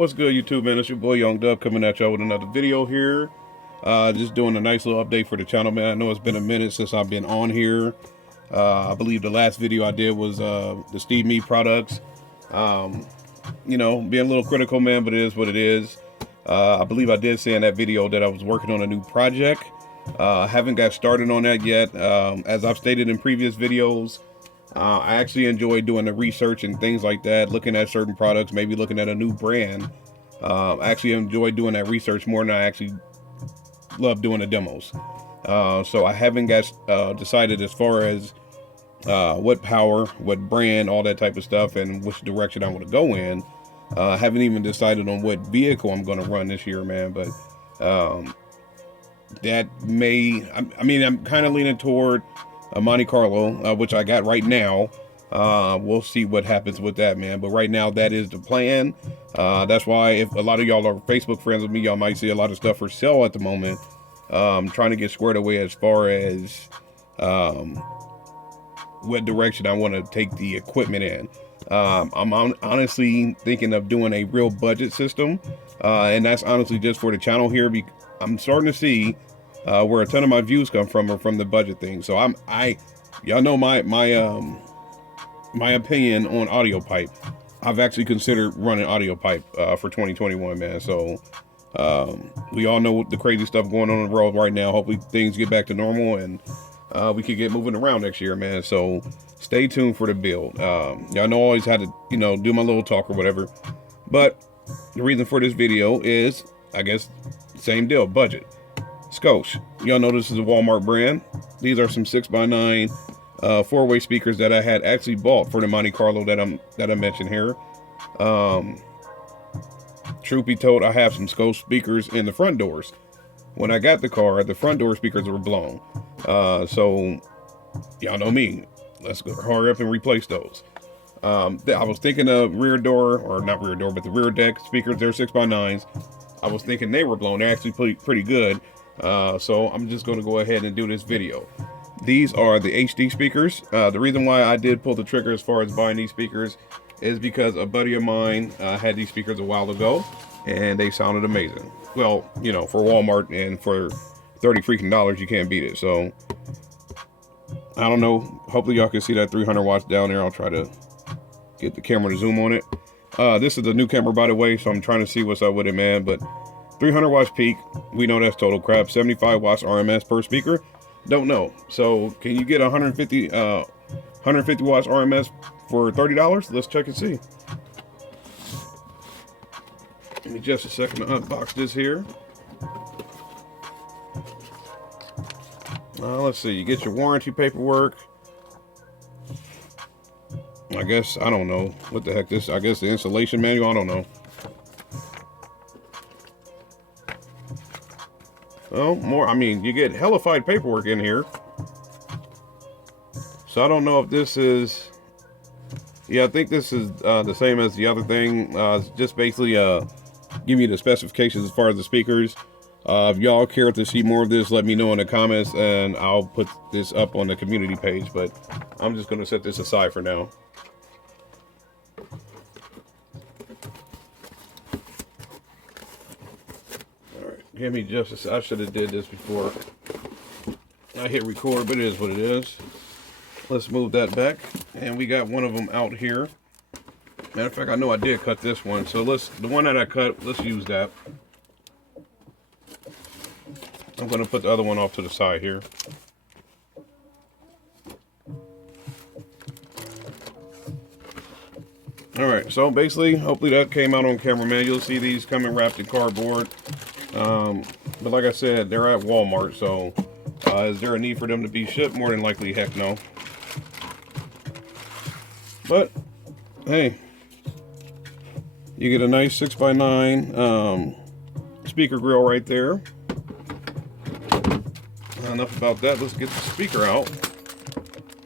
What's good, YouTube, man? It's your boy Young Dub coming at y'all with another video here. Just doing a nice little update for the channel, man. I know it's been a minute since I've been on here. I believe the last video I did was the Steve Me products. You know, being a little critical, man, but it is what it is. I believe I did say in that video that I was working on a new project. I haven't got started on that yet. As I've stated in previous videos, I actually enjoy doing the research and things like that, looking at certain products, maybe looking at a new brand. I actually enjoy doing that research more than I actually love doing the demos. So I haven't got decided as far as what power, what brand, all that type of stuff, and which direction I want to go in. I haven't even decided on what vehicle I'm going to run this year, man, but that may, I mean, I'm kind of leaning toward a Monte Carlo, which I got right now. We'll see what happens with that, man. But right now, that is the plan. That's why if a lot of y'all are Facebook friends with me, y'all might see a lot of stuff for sale at the moment. Trying to get squared away as far as what direction I want to take the equipment in. I'm honestly thinking of doing a real budget system. And that's honestly just for the channel here. I'm starting to see where a ton of my views come from are from the budget thing. So y'all know my opinion on audio pipe. I've actually considered running audio pipe for 2021, man. So we all know the crazy stuff going on in the world right now. Hopefully things get back to normal and we could get moving around next year, man. So stay tuned for the build. Y'all know I always had to, you know, do my little talk or whatever. But the reason for this video is, I guess, same deal, budget. Scosche. Y'all know this is a Wal-Mart brand. These are some 6x9 four-way speakers that I had actually bought for the Monte Carlo that I mentioned here. Truth be told, I have some Scosche speakers in the front doors. When I got the car, the front door speakers were blown. So y'all know me. Let's go hurry up and replace those. I was thinking of rear door, or not rear door, but the rear deck speakers. They're 6x9s. I was thinking they were blown. They're actually pretty good. So I'm just going to go ahead and do this video. These are the HD speakers. The reason why I did pull the trigger as far as buying these speakers is because a buddy of mine had these speakers a while ago, and they sounded amazing. Well, you know, for Walmart and for $30 freaking, you can't beat it. So I don't know. Hopefully y'all can see that 300 watts down there. I'll try to get the camera to zoom on it. This is a new camera, by the way, so I'm trying to see what's up with it, man. But 300 watts peak, we know that's total crap. 75 watts RMS per speaker, don't know. So can you get 150 watts RMS for $30? Let's check and see. Give me just a second to unbox this here. Let's see, you get your warranty paperwork. I guess, I don't know what the heck this, I guess the installation manual, I don't know. Well, more, I mean, you get hellified paperwork in here. So I don't know if this is, yeah, I think this is the same as the other thing. Just basically give you the specifications as far as the speakers. If y'all care to see more of this, let me know in the comments and I'll put this up on the community page. But I'm just going to set this aside for now. Give me just a second. I should have did this before I hit record, but it is what it is. Let's move that back. And we got one of them out here. Matter of fact, I know I did cut this one. So the one that I cut, let's use that. I'm going to put the other one off to the side here. Alright, so basically, hopefully that came out on camera, man. You'll see these coming wrapped in cardboard. But like I said, they're at Walmart, so is there a need for them to be shipped? More than likely, heck no. But hey, you get a nice 6x9 speaker grill right there. Enough about that. Let's get the speaker out.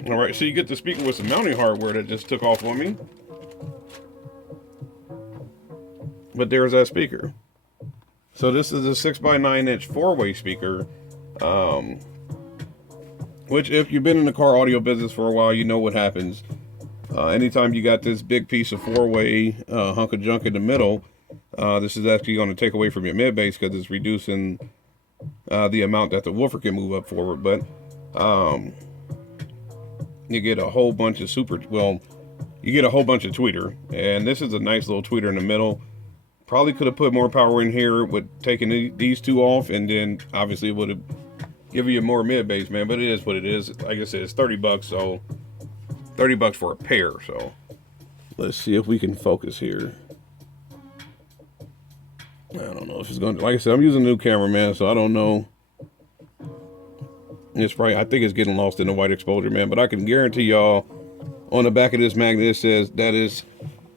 All right, so you get the speaker with some mounting hardware that just took off on me. But there's that speaker. So this is a 6x9-inch four-way speaker, which if you've been in the car audio business for a while, you know what happens. Anytime you got this big piece of four-way hunk of junk in the middle, This is actually going to take away from your mid bass because it's reducing the amount that the woofer can move up forward. But you get a whole bunch of you get a whole bunch of tweeter, and this is a nice little tweeter in the middle. Probably could have put more power in here with taking these two off, and then obviously it would have given you more mid bass, man. But it is what it is. Like I said, it's 30 bucks, so 30 bucks for a pair. So let's see if we can focus here. I don't know if it's going to, like I said, I'm using a new camera, man, so I don't know. It's probably, I think it's getting lost in the white exposure, man, but I can guarantee y'all on the back of this magnet, it says that is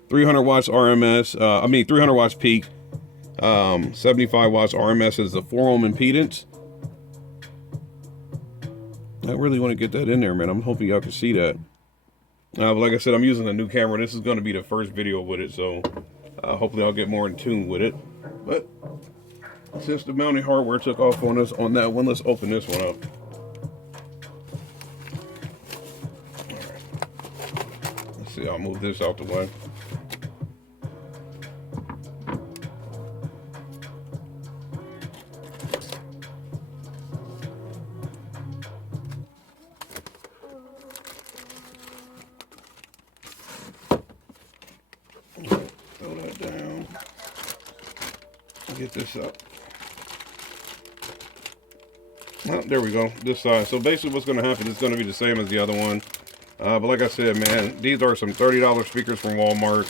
300 watts RMS, 300 watts peak, 75 watts RMS is the 4 ohm impedance. I really want to get that in there, man. I'm hoping y'all can see that. But like I said, I'm using a new camera. This is going to be the first video with it, so hopefully I'll get more in tune with it. But since the mounting hardware took off on us on that one, let's open this one up. Let's see, I'll move this out the way. Throw that down. Get this up. Oh, there we go. This side. So basically what's going to happen is going to be the same as the other one. But like I said, man, these are some $30 speakers from Walmart.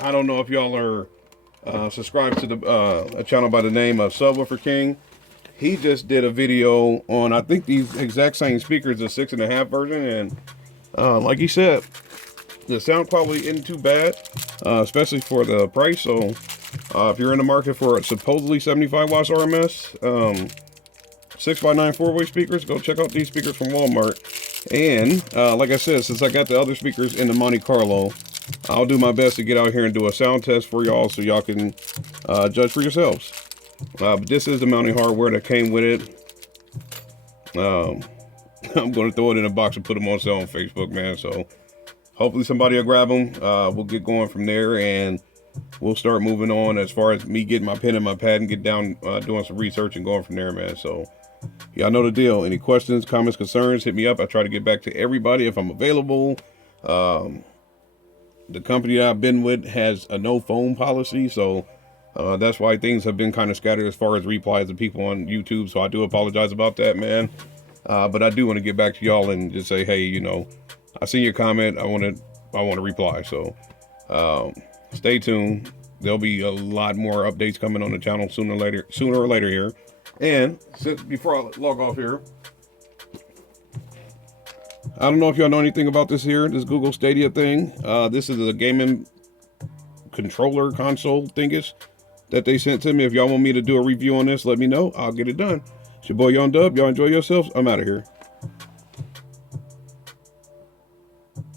I don't know if y'all are subscribed to a channel by the name of Subwoofer King. He just did a video on, I think, these exact same speakers, the 6.5 version. And like he said, the sound quality isn't too bad, especially for the price. So if you're in the market for supposedly 75 watts RMS, 6x9 4-way speakers, go check out these speakers from Walmart. And like I said, since I got the other speakers in the Monte Carlo, I'll do my best to get out here and do a sound test for y'all so y'all can judge for yourselves. But this is the mounting hardware that came with it. I'm going to throw it in a box and put them on sale on Facebook, man. So hopefully somebody will grab them. We'll get going from there, and we'll start moving on as far as me getting my pen and my pad and get down doing some research and going from there, man. So y'all know the deal. Any questions, comments, concerns, hit me up. I try to get back to everybody if I'm available. The company that I've been with has a no phone policy, so that's why things have been kind of scattered as far as replies to people on YouTube. So I do apologize about that, man. But I do want to get back to y'all and just say, hey, you know, I see your comment. I want to reply. So stay tuned. There'll be a lot more updates coming on the channel sooner or later here. And before I log off here, I don't know if y'all know anything about this Google Stadia thing. This is a gaming controller console thingish that they sent to me. If y'all want me to do a review on this, let me know. I'll get it done. It's your boy Young Dub. Y'all enjoy yourselves. I'm out of here.